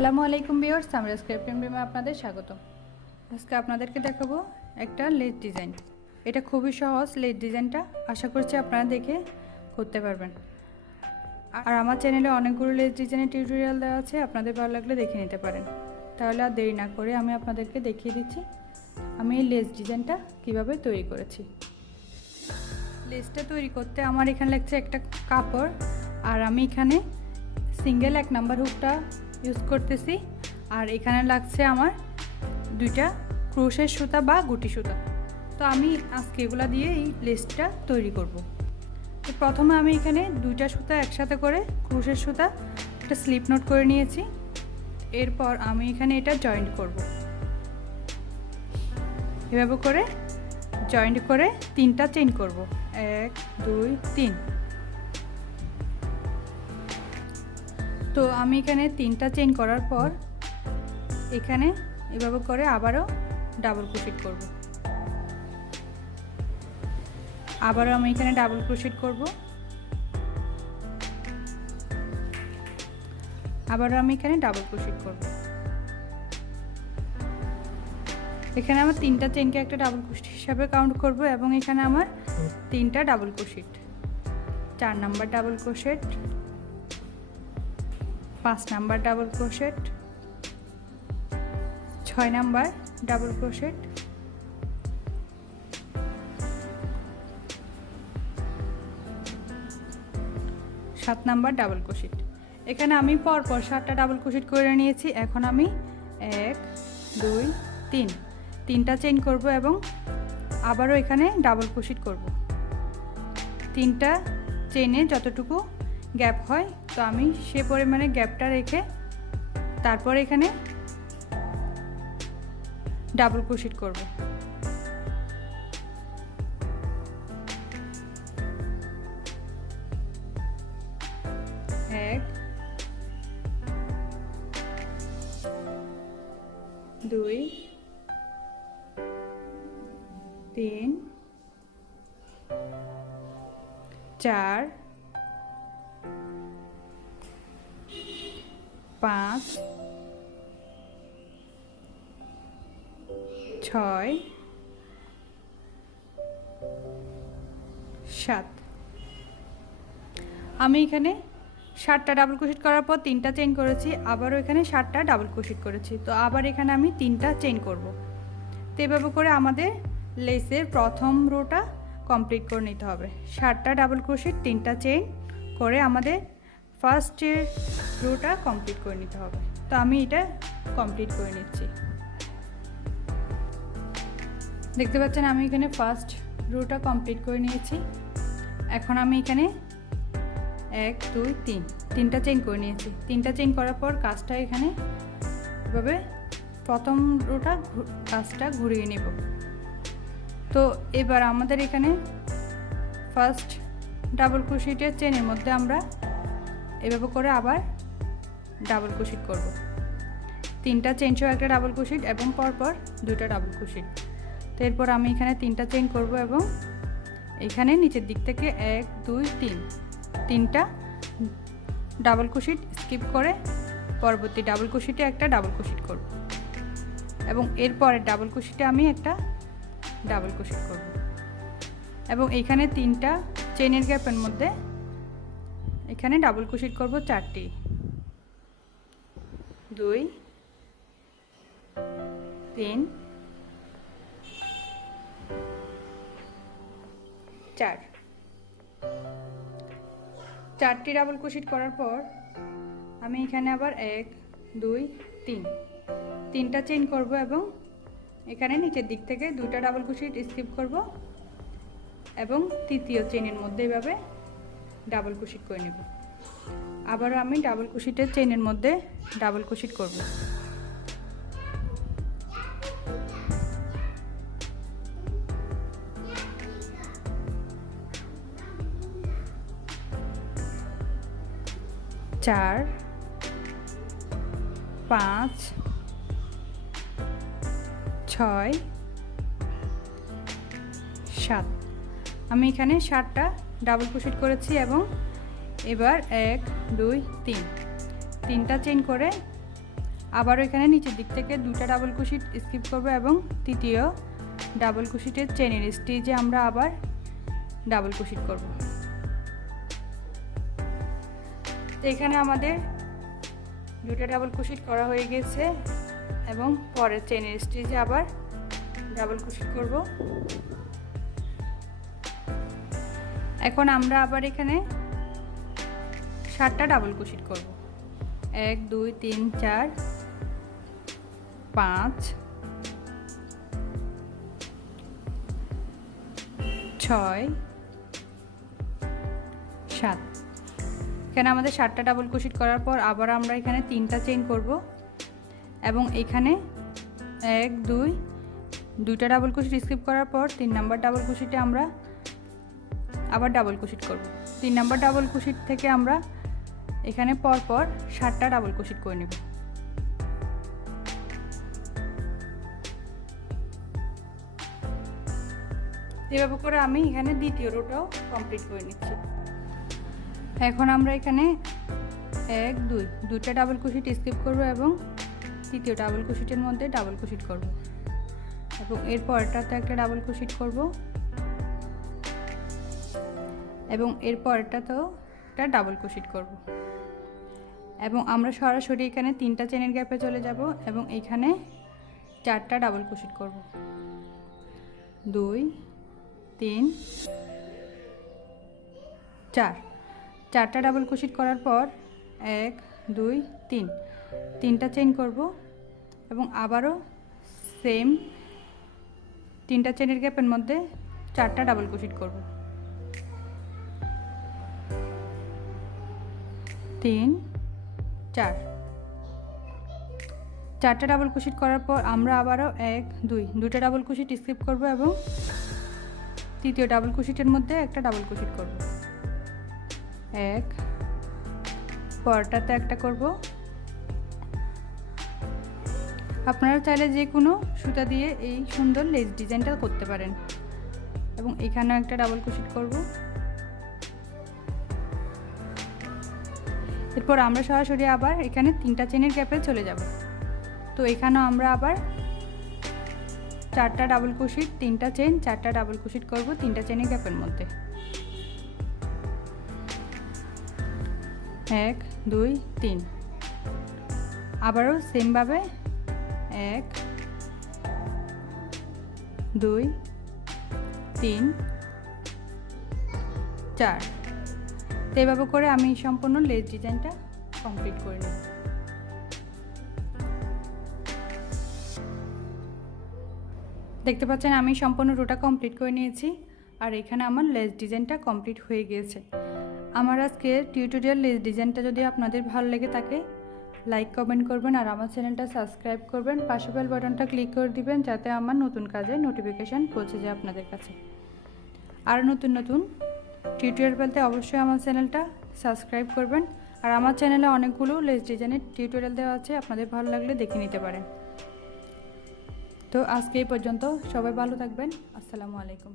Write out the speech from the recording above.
আসসালামু আলাইকুম ভিউয়ার্স, আমরা স্ক্রিপ্টিং রুমে আপনাদের স্বাগত। আজকে আপনাদেরকে দেখাবো একটা লেস ডিজাইন। এটা খুবই সহজ লেস ডিজাইনটা, আশা করছি আপনারা দেখে করতে পারবেন। আর আমার চ্যানেলে অনেকগুলো লেস ডিজাইনের টিউটোরিয়াল দেওয়া আছে, আপনাদের ভালো লাগলে দেখে নিতে পারেন। তাহলে আর দেরি না করে আমি আপনাদেরকে দেখিয়ে দিচ্ছি আমি এই লেস ডিজাইনটা কিভাবে তৈরি করেছি। লেসটা তৈরি করতে আমার এখানে লাগছে একটা কাপড়, আর আমি এখানে সিঙ্গেল 1 নাম্বার হুকটা ইউজ করতেছি, আর এখানে লাগছে আমার 2টা ক্রোশের সুতা বা গুটি সুতা। তো আমি আজকে এগুলা দিয়ে এই লেসটা তৈরি করব। তো প্রথমে আমি এখানে 2টা সুতা একসাথে করে ক্রোশের সুতা একটা স্লিপ নোট করে নিয়েছি। এরপর আমি এখানে এটা জয়েন্ট করব। এভাবে করে জয়েন্ট করে 3টা চেইন করব, 1 2 3। তো আমি এখানে 3টা চেইন করার পর এখানে এভাবে করে আবারও ডাবল ক্রোশেট করব। আবারও আমি এখানে ডাবল ক্রোশেট করব। আবারও আমি এখানে ডাবল ক্রোশেট করব। এখানে আমার 3টা চেইনকে একটা ডাবল ক্রোশেট হিসাবে কাউন্ট করব, এবং এখানে আমার 3টা double crochet, 4 number double crochet, 5 number double crochet, 6 number double crochet, 7 number double crochet. এখানে আমি পরপর 7টা ডাবল ক্রোশেট করে নিয়েছি। এখন আমি 1 2 3টা চেইন করব এবং আবারও এখানে ডাবল ক্রোশেট করব। 3টা চেইনে যতটুকু গ্যাপ হয়, তো আমি সে পরিমাণে গ্যাপটা রেখে তারপর এখানে ডাবল ক্রোশেট করব। এক 2 3 4 5 6 7। আমি এখানে 7টা ডাবল ক্রোশেট করার পর 3টা চেইন করেছি, আবারও এখানে 7টা ডাবল ক্রোশেট করেছি। তো আবার এখানে আমি 3টা চেইন করব। তো এভাবে করে আমাদের লেসের প্রথম রোটা কমপ্লিট করে নিতে হবে। 7টা ডাবল ক্রোশেট, 3টা চেইন করে আমাদের ফার্স্টের রোটা কমপ্লিট করে নিতে হবে। তো আমি এটা কমপ্লিট করে নিচ্ছি। দেখতে পাচ্ছেন আমি এখানে ফার্স্ট রোটা কমপ্লিট করে নিয়েছি। এখন আমি এখানে 1 2 3টা চেইন করে নিয়েছি। 3টা চেইন করার পর কাজটা এখানে এভাবে প্রথম রোটা কাজটা ঘুরিয়ে নেব। তো এবার আমাদের এখানে ফার্স্ট ডাবল ক্রোশেটের চেইনের মধ্যে আমরা এভাবে করে আবার ডাবল ক্রোশেট করব। 3টা চেইন সহ একটা ডাবল ক্রোশেট এবং পরপর 2টা ডাবল ক্রোশেট। তো এরপর আমি এখানে 3টা চেইন করব এবং এখানে নিচের দিক থেকে 1 2 3টা ডাবল ক্রোশেট স্কিপ করে পরবর্তী ডাবল ক্রোশেটে একটা ডাবল ক্রোশেট করব, এবং এরপরে ডাবল ক্রোশেটে আমি একটা ডাবল ক্রোশেট করব, এবং এইখানে 3টা চেইনের গ্যাপের মধ্যে এখানে ডাবল ক্রোশেট করব 4টি। 2 3 4। 4টি ডাবল ক্রোশেট করার পর আমি এখানে আবার 1 2 3টা চেইন করব, এবং এখানে নিচের দিক থেকে 2টা ডাবল ক্রোশেট স্কিপ করব, এবং তৃতীয় চেইনের মধ্যে এভাবে ডাবল ক্রোশেট করে নেব। আবারও আমি ডাবল ক্রোশেটের চেইনের মধ্যে ডাবল ক্রোশেট করব। চার 5 6 7। আমি এখানে 7টা ডাবল ক্রোশেট করেছি এবং এবার 1 2 3 তিনটা চেইন করে আবারও এখানে নিচের দিক থেকে দুটা ডাবল ক্রোশে স্কিপ করব এবং তৃতীয় ডাবল ক্রোশেটের চেনের স্টিচে আমরা আবার ডাবল ক্রোশে করব। তো এখানে আমাদের দুটো ডাবল ক্রোশে করা হয়ে গেছে এবং পরের চেনের স্টিচে আবার ডাবল ক্রোশে করব। এখন আমরা আবার এখানে 7টা ডাবল ক্রোশে করব। 1 2 3 4 5 6 7। এখানে আমাদের 7টা ডাবল ক্রোশে করার পর আবার আমরা এখানে 3টা চেইন করব এবং এখানে 1 2 দুইটা ডাবল ক্রোশে স্কিপ করার পর 3 নাম্বার ডাবল ক্রোশেটে আমরা আবার ডাবল ক্রোশে করব। 3 নাম্বার ডাবল ক্রোশে থেকে আমরা এখানে পরপর 7টা ডাবল ক্রোশে করে নেব। এভাবে করে আমি এখানে দ্বিতীয় রোটাও কমপ্লিট করে নিচ্ছি। এখন আমরা এখানে 1 2 দুইটা ডাবল ক্রোশে স্কিপ করব এবং তৃতীয় ডাবল ক্রোশেটের মধ্যে ডাবল ক্রোশে করব এবং এর পরেরটাতে একটা ডাবল ক্রোশে করব এবং এর পরেরটাতেও একটা ডাবল ক্রোশে করব এবং আমরা সরাসরি এখানে 3টা চেনের গ্যাপে চলে যাব এবং এখানে 4টা ডাবল ক্রোশে করব। 2 3 4 4টা ডাবল ক্রোশে করার পর 1 2 3 3টা চেইন করব এবং আবারও সেম 3টা চেনের গ্যাপের মধ্যে 4টা ডাবল ক্রোশে করব। 3 4 4টা ডাবল ক্রোশে করার পর আমরা আবারও 1 2 দুটো ডাবল ক্রোশে স্কিপ করব এবং তৃতীয় ডাবল ক্রোশেটের মধ্যে একটা ডাবল ক্রোশে করব। 1 পরটাতে একটা করব। আপনারা চাইলে যে কোনো সুতা দিয়ে এই সুন্দর লেস ডিজাইনটা করতে পারেন এবং এখানেও একটা ডাবল ক্রোশে করব। এরপর আমরা সরাসরি আবার এখানে 3টা চেনের গ্যাপে চলে যাব। তো এখানেও আমরা আবার 4টা ডাবল ক্রোশে 3টা চেন 4টা ডাবল ক্রোশে করব 3টা চেনের গ্যাপের মধ্যে। 1 2 3 আবারও সেম ভাবে 1 2 3 4। তো এইভাবে করে আমি সম্পূর্ণ লেস ডিজাইনটা কমপ্লিট করে নিই। দেখতে পাচ্ছেন আমি সম্পূর্ণ রোটা কমপ্লিট করে নিয়েছি আর এখানে আমার লেস ডিজাইনটা কমপ্লিট হয়ে গিয়েছে। আমার আজকের টিউটোরিয়াল লেস ডিজাইনটা যদি আপনাদের ভালো লেগে থাকে লাইক কমেন্ট করবেন আর আমার চ্যানেলটা সাবস্ক্রাইব করবেন, পাশে বেল বাটনটা ক্লিক করে দিবেন যাতে আমার নতুন কাজে নোটিফিকেশান পৌঁছে যায় আপনাদের কাছে। আর নতুন নতুন টিউটোরিয়াল পেতে অবশ্যই আমার চ্যানেলটা সাবস্ক্রাইব করবেন আর আমার চ্যানেলে অনেকগুলো লেস ডিজাইনের টিউটোরিয়াল দেওয়া আছে, আপনাদের ভালো লাগলে দেখে নিতে পারেন। তো আজকে এই পর্যন্ত, সবাই ভালো থাকবেন। আসসালামু আলাইকুম।